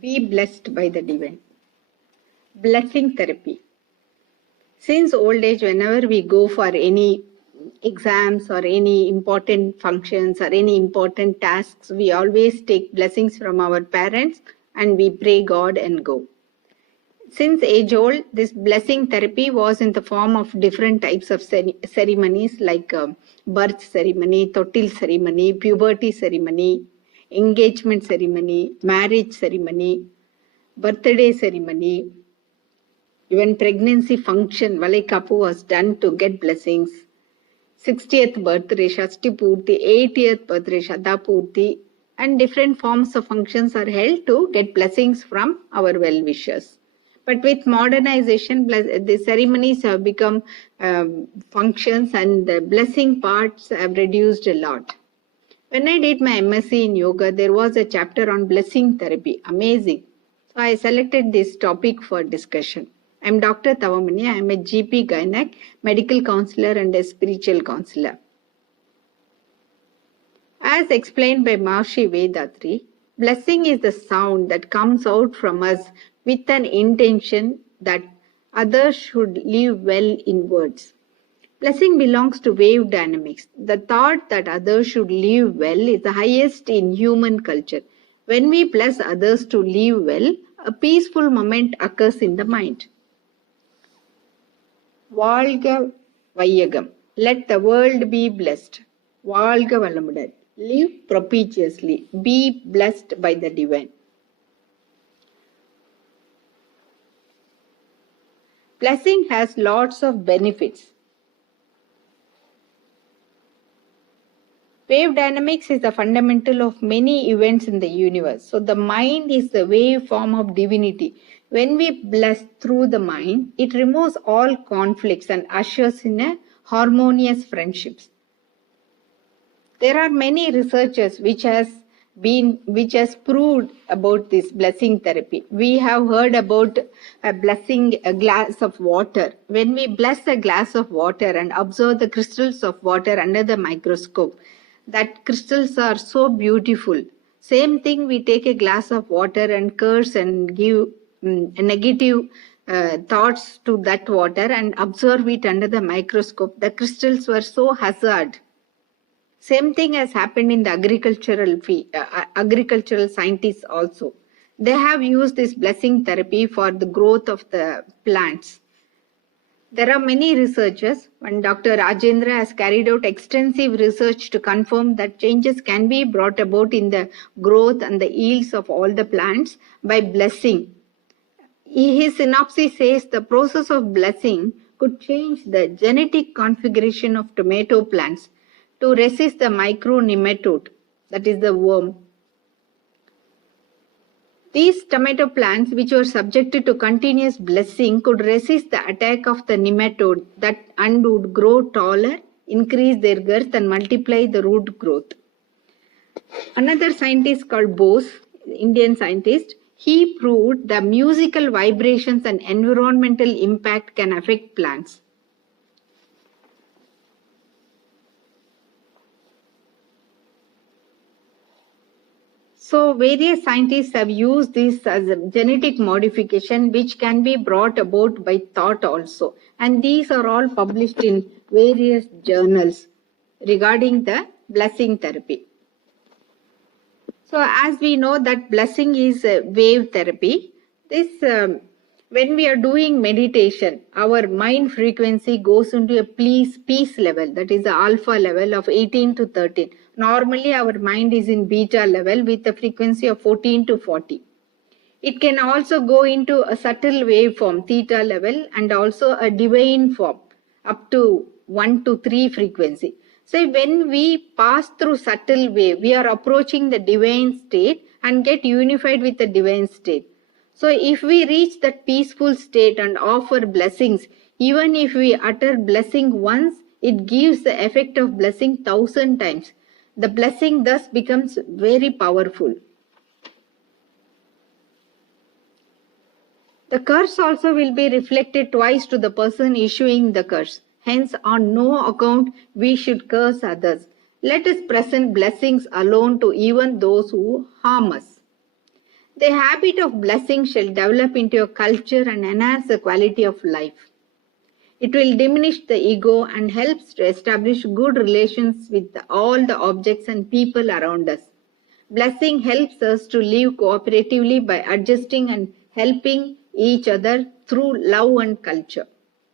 Be blessed by the divine. Blessing therapy. Since old age, whenever we go for any exams or any important functions or any important tasks, we always take blessings from our parents and we pray God and go. Since age old, this blessing therapy was in the form of different types of ceremonies like birth ceremony, totil ceremony, puberty ceremony, engagement ceremony, marriage ceremony, birthday ceremony, even pregnancy function, Valaikapu was done to get blessings. 60th birthday, Shashti Purti, 80th birthday, Shada Purti, and different forms of functions are held to get blessings from our well-wishers. But with modernization, the ceremonies have become functions and the blessing parts have reduced a lot. When I did my MSc in yoga, there was a chapter on blessing therapy. Amazing. So I selected this topic for discussion. I am Dr. Tavamani. I am a GP Gynec, medical counselor and a spiritual counselor. As explained by Maharishi Vethathiri, blessing is the sound that comes out from us with an intention that others should live well in words. Blessing belongs to wave dynamics. The thought that others should live well is the highest in human culture. When we bless others to live well, a peaceful moment occurs in the mind. Valga Vayagam. Let the world be blessed. Valga Valamudan. Live propitiously. Be blessed by the divine. Blessing has lots of benefits. Wave dynamics is the fundamental of many events in the universe. So the mind is the wave form of divinity. When we bless through the mind, it removes all conflicts and ushers in a harmonious friendships. There are many researchers which has proved about this blessing therapy. We have heard about blessing a glass of water. When we bless a glass of water and observe the crystals of water under the microscope, that crystals are so beautiful. Same thing, we take a glass of water and curse and give negative thoughts to that water and observe it under the microscope. The crystals were so hazard. Same thing has happened in the agricultural scientists also. They have used this blessing therapy for the growth of the plants. There are many researchers, and Dr. Rajendra has carried out extensive research to confirm that changes can be brought about in the growth and the yields of all the plants by blessing. His synopsis says the process of blessing could change the genetic configuration of tomato plants to resist the micro nematode, that is the worm. These tomato plants, which were subjected to continuous blessing, could resist the attack of the nematode and would grow taller, increase their girth and multiply the root growth. Another scientist called Bose, Indian scientist, he proved the musical vibrations and environmental impact can affect plants. So various scientists have used this as a genetic modification which can be brought about by thought also. And these are all published in various journals regarding the blessing therapy. So as we know that blessing is a wave therapy, when we are doing meditation, our mind frequency goes into a peace level, that is the alpha level of 18 to 13. Normally our mind is in beta level with a frequency of 14 to 40. It can also go into a subtle wave form, theta level, and also a divine form up to 1 to 3 frequency. So when we pass through subtle wave, we are approaching the divine state and get unified with the divine state. So if we reach that peaceful state and offer blessings, even if we utter blessing once, it gives the effect of blessing 1,000 times. The blessing thus becomes very powerful. The curse also will be reflected twice to the person issuing the curse. Hence, on no account we should curse others. Let us present blessings alone to even those who harm us. The habit of blessing shall develop into a culture and enhance the quality of life. It will diminish the ego and helps to establish good relations with all the objects and people around us. Blessing helps us to live cooperatively by adjusting and helping each other through love and culture.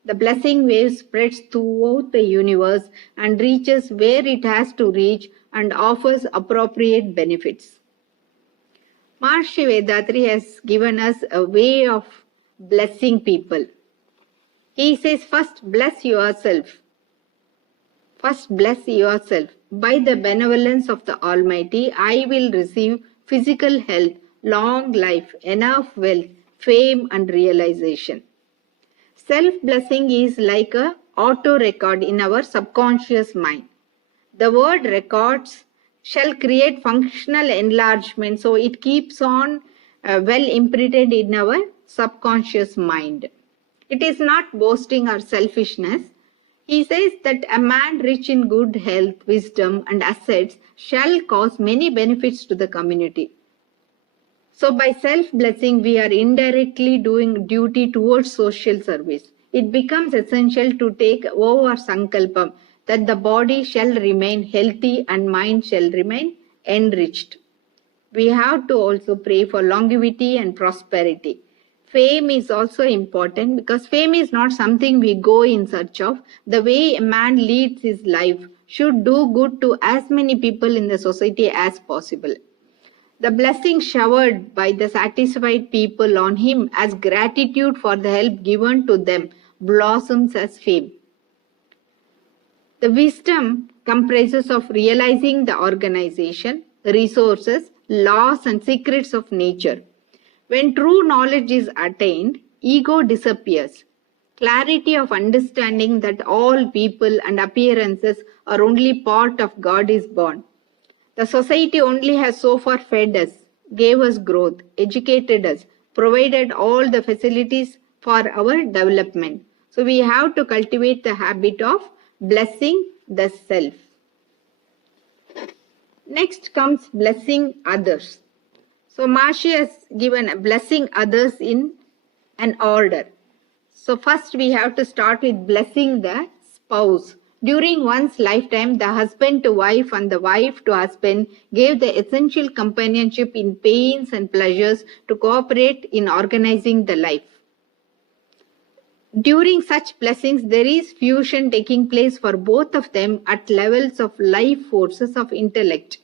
The blessing wave spreads throughout the universe and reaches where it has to reach and offers appropriate benefits. Maharishi Vethathiri has given us a way of blessing people. He says, first bless yourself. First bless yourself. By the benevolence of the Almighty, I will receive physical health, long life, enough wealth, fame and realization. Self-blessing is like a auto-record in our subconscious mind. The word records shall create functional enlargement, so it keeps on well imprinted in our subconscious mind. It is not boasting or selfishness. He says that a man rich in good health, wisdom and assets shall cause many benefits to the community. So by self-blessing, we are indirectly doing duty towards social service. It becomes essential to take over sankalpam, that the body shall remain healthy and mind shall remain enriched. We have to also pray for longevity and prosperity. Fame is also important because fame is not something we go in search of. The way a man leads his life should do good to as many people in the society as possible. The blessing showered by the satisfied people on him as gratitude for the help given to them blossoms as fame. The wisdom comprises of realizing the organization, resources, laws and secrets of nature. When true knowledge is attained, ego disappears. Clarity of understanding that all people and appearances are only part of God is born. The society only has so far fed us, gave us growth, educated us, provided all the facilities for our development. So we have to cultivate the habit of blessing the self. Next comes blessing others. So Maharishi has given blessing others in an order. So first we have to start with blessing the spouse. During one's lifetime, the husband to wife and the wife to husband gave the essential companionship in pains and pleasures to cooperate in organizing the life. During such blessings, there is fusion taking place for both of them at levels of life forces of intellect.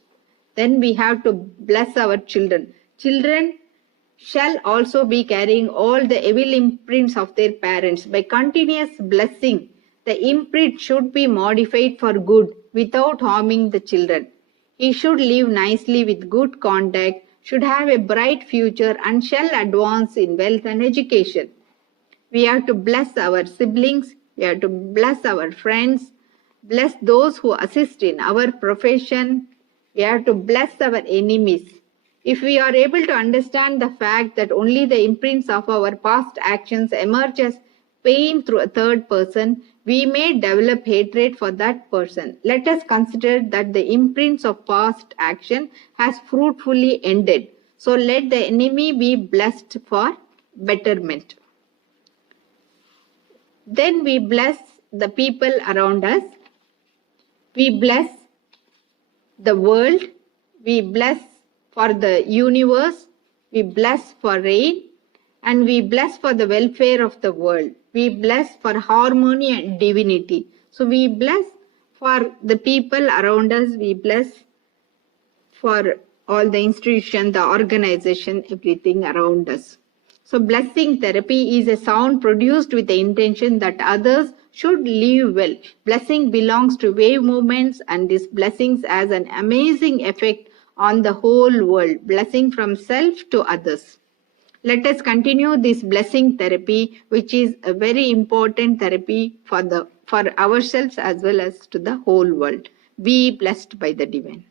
Then we have to bless our children. Children shall also be carrying all the evil imprints of their parents. By continuous blessing, the imprint should be modified for good without harming the children. He should live nicely with good conduct, should have a bright future and shall advance in wealth and education. We have to bless our siblings, we have to bless our friends, bless those who assist in our profession, we have to bless our enemies. If we are able to understand the fact that only the imprints of our past actions emerge as pain through a third person, we may develop hatred for that person. Let us consider that the imprints of past action has fruitfully ended. So let the enemy be blessed for betterment. Then we bless the people around us. We bless the world. We bless for the universe. We bless for rain. And we bless for the welfare of the world. We bless for harmony and divinity. So we bless for the people around us. We bless for all the institution, the organization, everything around us. So blessing therapy is a sound produced with the intention that others should live well. Blessing belongs to wave movements, and this blessings has an amazing effect on the whole world. Blessing from self to others. Let us continue this blessing therapy, which is a very important therapy for ourselves as well as to the whole world. Be blessed by the divine.